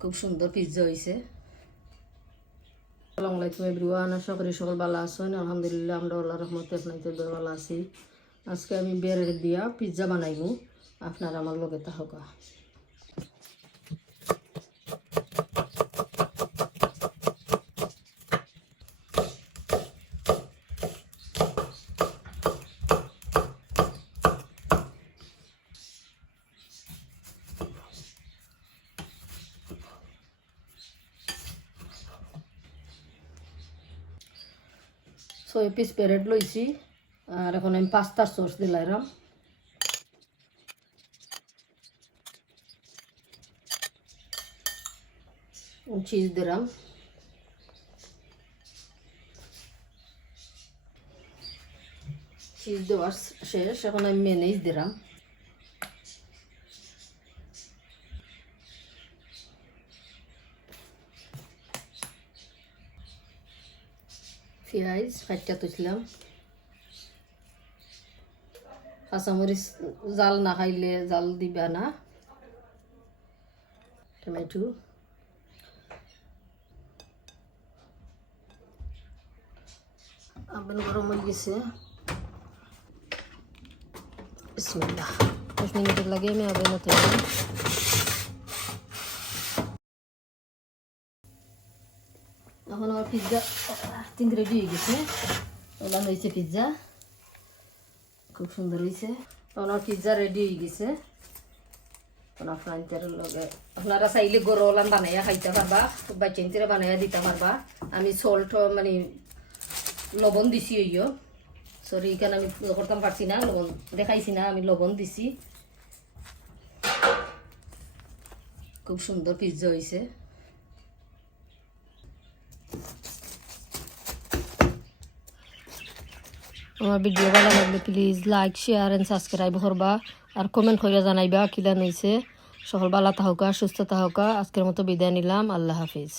খুব সুন্দর পিৎজা হয়েছে। আসসালামু আলাইকুম এভরিওয়ান, আশা করি সকল ভালো আছেন। আলহামদুলিল্লাহ আমরা আল্লাহর রহমতে আপনাদের ভালো আছি। আজকে আমি ব্রেড দিয়া পিৎজা বানাইবো, আপনারা আমার লগে থাকা। ছয় পিস ব্রেড লইছি, আর এখন আমি পাস্তার সস দিলাম। চিজ দিলাম, চিজ দেওয়ার শেষ। এখন আমি মেয়োনিজ দিলাম, পেঁয়াজ কাটটা তুললাম, কাঁচামরিচ জাল না খাইলে জাল দিবা না, টমেটো, আবেন গরম হয়ে গেছে। বিসমিল্লাহ, 10 মিনিটের লাগে আমি আবেন তুললাম। এখন আমার পিৎজা তিন রেডি হয়ে গেছে। ওলা হয়েছে পিৎজা, খুব সুন্দর হয়েছে। আমার পিৎজা রেডি হয়ে গেছে। আপনারা চাইলে গরম বানাইয়া খাইতে পারবা, বাচ্চারা বানাইয়া দিতে পারবা। আমি সল্ট মানে লবণ দিছি, ওইও সরি এখানে আমি করতাম পারছি না, লবণ দেখাইছি না, আমি লবণ দিছি। খুব সুন্দর পিৎজা হয়েছে। আমার ভিডিও ভালো লাগলে please like share and subscribe করবা, আর কমেন্ট করে জানাইবা কিলা হয়েছে। সকল ভালো থাকা, সুস্থ থাকা। আজকের মতো বিদায় নিলাম। আল্লাহ হাফিজ।